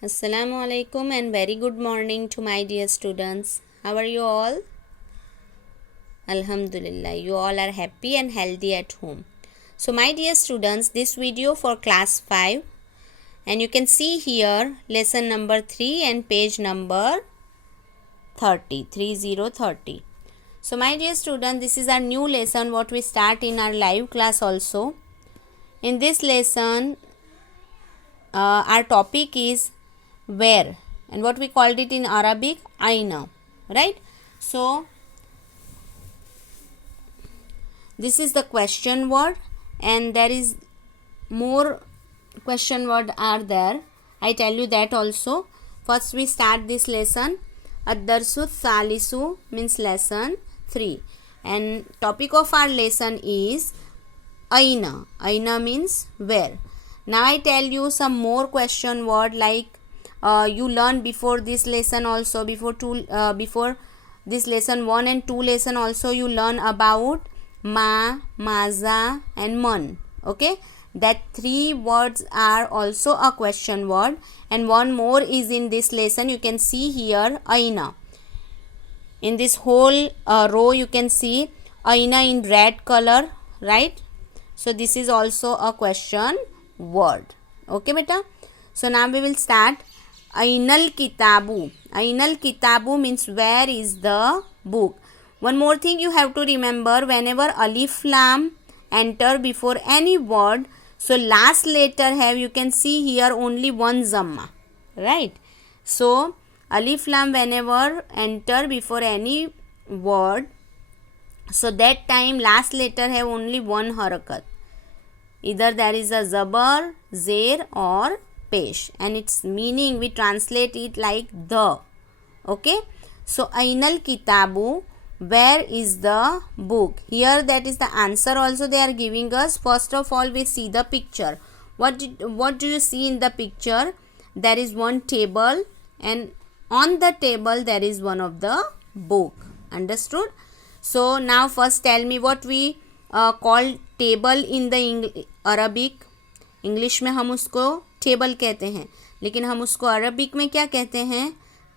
Assalamu alaikum and very good morning to my dear students. How are you all? Alhamdulillah, you all are happy and healthy at home. So my dear students, this video for class 5, and you can see here lesson number 3 and page number 30. So my dear students, this is our new lesson what we start in our live class also. In this lesson, our topic is where, and what we called it in Arabic, aina, right? So this is the question word, and there is more question word are there. I tell you that also. First we start this lesson. Ad-darsu thalisu means lesson 3, and topic of our lesson is aina. Aina means where. Now I tell you some more question word like you learned before this lesson also, before this lesson 1 and 2 lesson also you learn about ma, maza and man. Okay, that 3 words are also a question word, and one more is in this lesson. You can see here aina. In this whole row you can see aina in red color, right? So this is also a question word. Okay beta. So now we will start. Ainal kitabu. Ainal kitabu means where is the book. One more thing you have to remember, whenever alif lam enter before any word, so last letter have, you can see here only one zamma, right? So alif lam whenever enter before any word, so that time last letter have only one harakat. Either there is a zabar, zer or pesh, and its meaning we translate it like the. Okay, so ainal kitabu, where is the book? Here that is the answer also they are giving us. First of all we see the picture. What do you see in the picture? There is one table, and on the table there is one of the book. Understood? So now first tell me what we call table in the Arabic. English में हम उसको table कहते हैं, लेकिन हम उसको Arabic में क्या कहते हैं?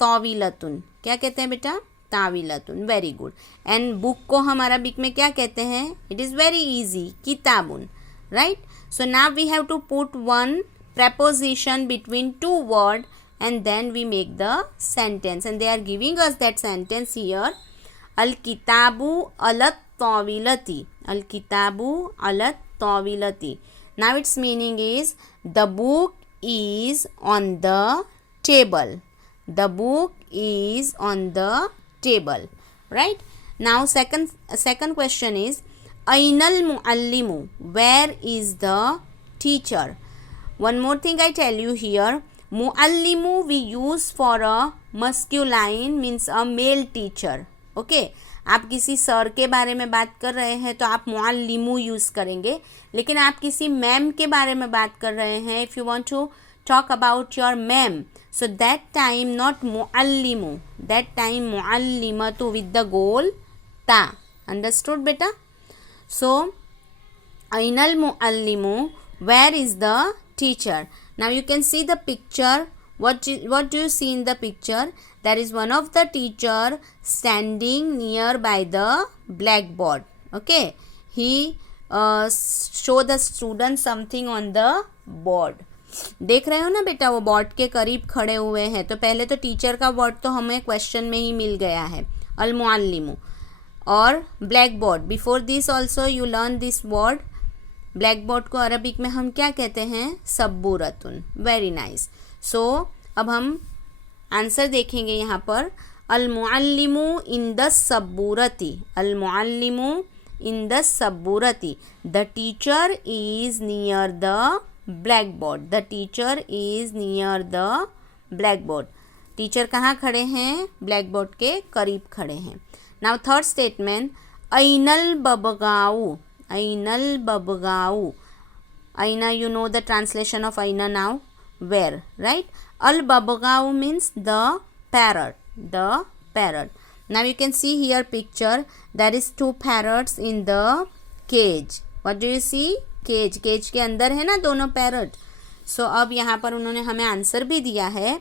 तावीलतुन. क्या कहते हैं बेटा? तावीलतुन. Very good. एंड बुक को हम अरबिक में क्या कहते हैं? इट इज़ वेरी इजी, किताबुन, right? So now we have to put one preposition between two words, and then we make the sentence, and they are giving us that sentence here. Al kitabu alat tawilati. Al kitabu alat tawilati. Now its meaning is the book is on the table. The book is on the table, right? Now second question is ainal muallimu, where is the teacher? One more thing I tell you here, muallimu we use for a masculine, means a male teacher. Okay, आप किसी sir के बारे में बात कर रहे हैं तो आप मुअल्लिमू यूज़ करेंगे, लेकिन आप किसी मैम के बारे में बात कर रहे हैं, if you want to talk about your ma'am, so that time not मुअल्लिमू, दैट टाइम मुअल्लिमतु विद द गोल ता. अंडरस्टूड बेटा? सो ainal muallimu, where is the teacher? Now you can see the picture. What do you see in the picture? There is one of the teacher standing near by the blackboard. Okay, he show the student something on the board. देख रहे हो ना बेटा, वो board के करीब खड़े हुए हैं. तो पहले तो टीचर का वर्ड तो हमें क्वेश्चन में ही मिल गया है, अल मुअल्लिमु, और black board. Before this also you learn this word. Black board को अरबिक में हम क्या कहते हैं? सब्बूरतुन. Very nice. सो अब हम आंसर देखेंगे यहाँ पर. अल मुअल्लिमु इन द सब्बूरती. अल मुअल्लिमु इन द सब्बूरती. The teacher is near the black board. The teacher is near the black board. Teacher कहाँ खड़े हैं? ब्लैक बोर्ड के करीब खड़े हैं. Now third statement, ainal babgau. Ainal babgau. Aina, you know the translation of aina now. Where, right? Al babgau means the parrot. The parrot. Now you can see here picture. There is 2 parrots in the cage. What do you see? Cage. Cage के अंदर है ना दोनों parrot. सो अब यहाँ पर उन्होंने हमें आंसर भी दिया है,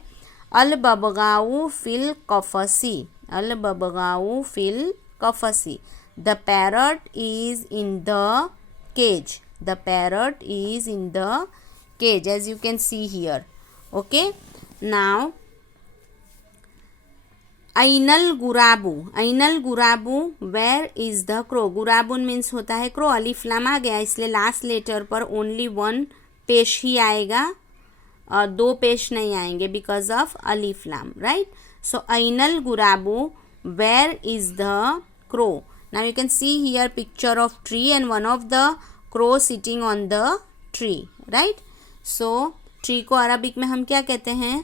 अल बबगाऊ फिल कफसी, अल बबगाऊ फिल कफसी, the parrot is in the cage, the parrot is in the cage, as you can see here. Okay, now ऐनल गुराबू, ऐनल गुराबू वेयर इज द क्रो. गुराबुन मीन्स होता है क्रो. अलिफ लाम आ गया इसलिए लास्ट लेटर पर ओनली वन पेश ही आएगा, दो पेश नहीं आएंगे बिकॉज ऑफ अलिफ लाम, राइट. सो ऐनल गुराबू where is the crow. Now you can see here picture of tree and one of the crow sitting on the tree, right. So tree को अरबिक में हम क्या कहते हैं,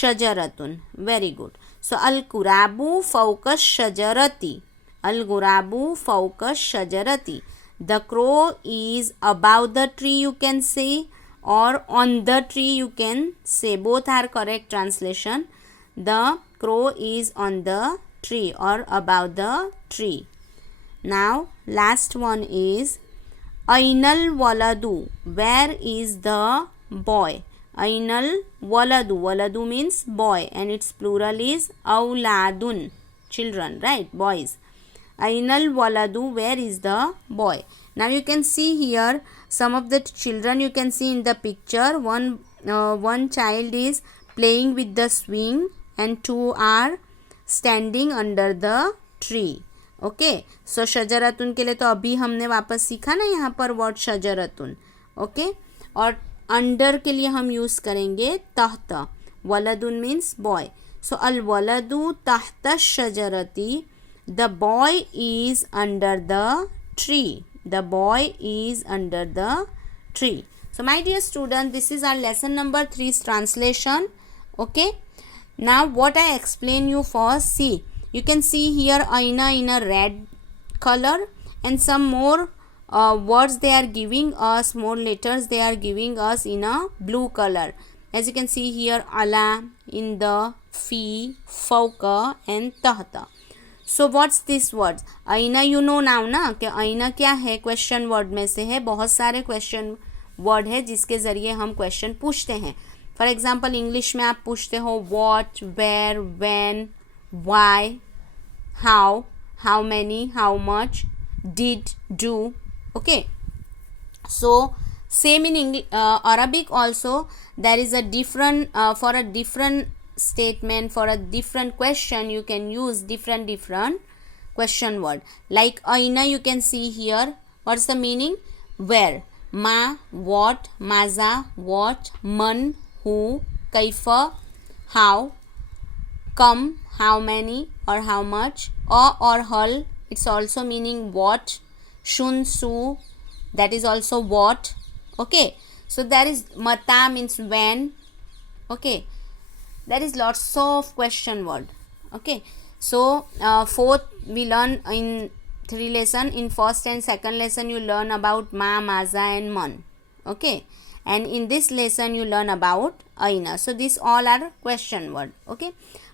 शजरतुन. Very good. सो अल गुराबू फौकस शजरती, अल गुराबू फौकस शजरती, the crow is above the tree you can say, or on the tree you can say. Both are correct translation. The crow is on the tree or above the tree. Now last one is ainal waladu, where is the boy. Ainal waladu, waladu means boy and its plural is auladun, children, right, boys. Ainal waladu, where is the boy. Now you can see here some of the children you can see in the picture. One child is playing with the swing and two are standing under the tree. Okay, so शजरतुन के लिए तो अभी हमने वापस सीखा ना यहाँ पर वर्ड शजरतुन. ओके, और अंडर के लिए हम यूज़ करेंगे तहत. वलदुन मीन्स बॉय. सो अल वलदु तहत शजरती, the boy is under the tree, the boy is under the tree. So my dear student, this is our lesson number 3's translation. Okay, now what I explain you first, see, you can see here aina in a red color and some more words they are giving us, more letters they are giving us in a blue color. As you can see here, ala, in the, fi, fauka and tahta. So what's this words. आईना you know now ना कि आईना क्या है, question word में से है. बहुत सारे क्वेश्चन वर्ड है जिसके ज़रिए हम क्वेश्चन पूछते हैं. फॉर एग्जांपल इंग्लिश में आप पूछते हो what, where, when, why, how, how many, how much, did, do. Okay, so same in Arabic also there is a different for a different statement, for a different question you can use different question word. Like aina you can see here, what's the meaning, where. Ma, what, maza, what, man, who, kaifa, how, come, how many or how much, or hal, it's also meaning what, shun, su, that is also what. Okay, so there is mata means when. Okay, there is lots of question word. Okay, so fourth we learn in 3 lesson. In first and second lesson you learn about ma, maza and man. Okay, and in this lesson you learn about aina. So these all are question word. Okay,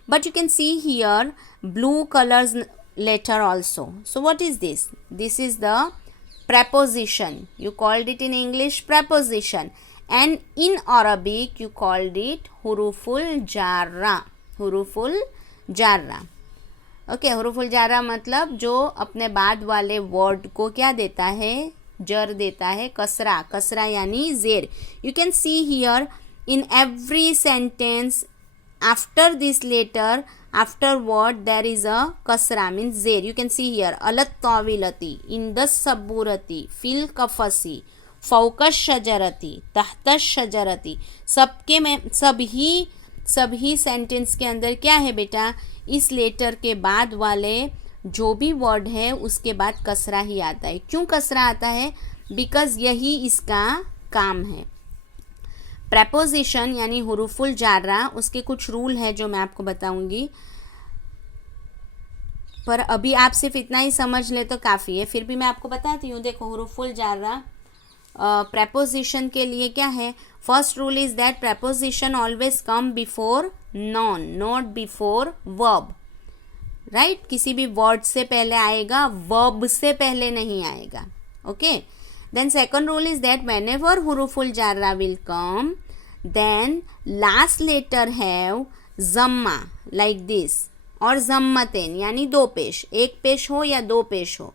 but you can see here blue colors letter also. So what is this? This is the preposition. You called it in English preposition, and in Arabic you called it huruful jarra, huruful jarra. Okay, हुरूफुल जारा मतलब जो अपने बाद वाले word को क्या देता है, जर देता है, कसरा, कसरा यानी जेर. You can see here in every sentence after this letter, after word there is a कसरा मीन्स जेर. यू कैन सी हियर अलत ताविलती, इन द सबूरती, फिल कफसी, फौकश शजरती, तहतश शजरती. सबके में सभी सेंटेंस के अंदर क्या है बेटा, इस लेटर के बाद वाले जो भी वर्ड है उसके बाद कसरा ही आता है. क्यों कसरा आता है? बिकॉज यही इसका काम है. प्रेपोजिशन यानी हुरूफुल जारा, उसके कुछ रूल है जो मैं आपको बताऊंगी, पर अभी आप सिर्फ इतना ही समझ ले तो काफ़ी है. फिर भी मैं आपको बताती हूँ. देखो, हुरूफुल जारा प्रेपोजिशन के लिए क्या है, first rule is that preposition always come before non, not before verb. Right, किसी भी वर्ड से पहले आएगा, वर्ब से पहले नहीं आएगा. Okay, then second rule is that whenever हुरूफुल जारा will come, then last letter have zamma like this, और जम्मतेन यानी दो पेश, एक पेश हो या दो पेश हो.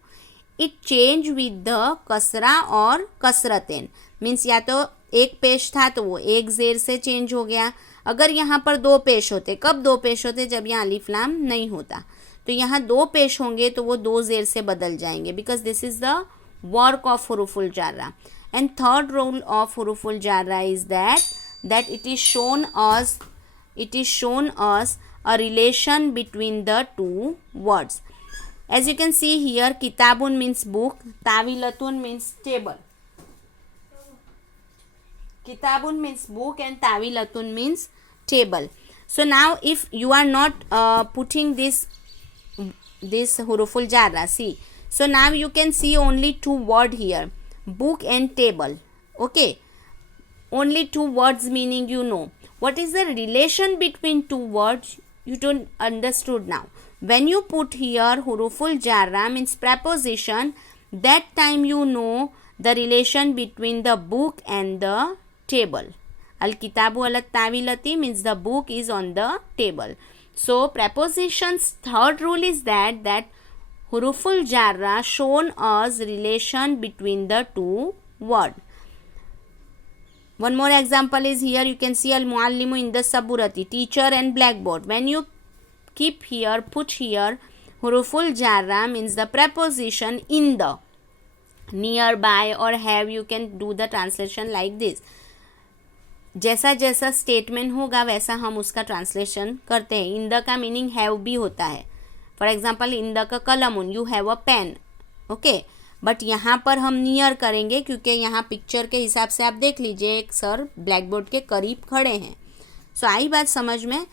इट चेंज विद द कसरा और कसरतेन, मीन्स या तो एक पेश था तो वो एक जेर से चेंज हो गया. अगर यहाँ पर दो पेश होते, कब दो पेश होते? जब यहाँ अलिफ लाम नहीं होता. तो यहाँ दो पेश होंगे तो वो दो जेर से बदल जाएंगे, because this is the work of हुरूफुल जार्रा. एंड थर्ड रूल ऑफ हुरूफुल जार्रा is that it is shown us a relation between the two words. As you can see here, kitabun means book, tawilatun means table. Kitabun means book and tawilatun means table. So now if you are not putting this huruful jarra, see, so now you can see only two words here, book and table. Okay, only two words, meaning you know. What is the relation between two words? You don't understood now. When you put here huruful jarra means preposition, that time you know the relation between the book and the table. Al-kitabu ala-tawilati means the book is on the table. So preposition's third rule is that huruful jarra shown us relation between the two words. One more example is here. You can see al-muallimu in the saburati, teacher and blackboard. When you keep here, put here huruful jarra means the preposition in the, nearby or have, you can do the translation like this. जैसा जैसा statement होगा वैसा हम उसका translation करते हैं. इन द का मीनिंग हैव भी होता है. फॉर एग्जाम्पल इन द का कलमुन, you have a pen. Okay, but यहाँ पर हम नियर करेंगे क्योंकि यहाँ पिक्चर के हिसाब से आप देख लीजिए एक सर ब्लैक बोर्ड के करीब खड़े हैं. सो आई बात समझ में.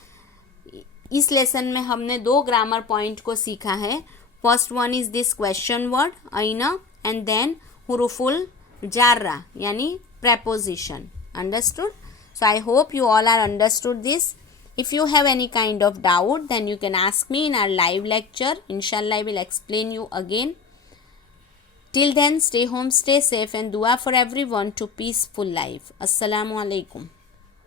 इस लेसन में हमने दो ग्रामर पॉइंट को सीखा है. First one is this question word आइना, एंड देन हुरूफुल जार्रा यानी preposition. Understood? So I hope you all are understood this. If you have any kind of doubt, then you can ask me in our live lecture. Inshallah, I will explain you again. Till then, stay home, stay safe, and dua for everyone to peaceful life. Assalamu alaikum.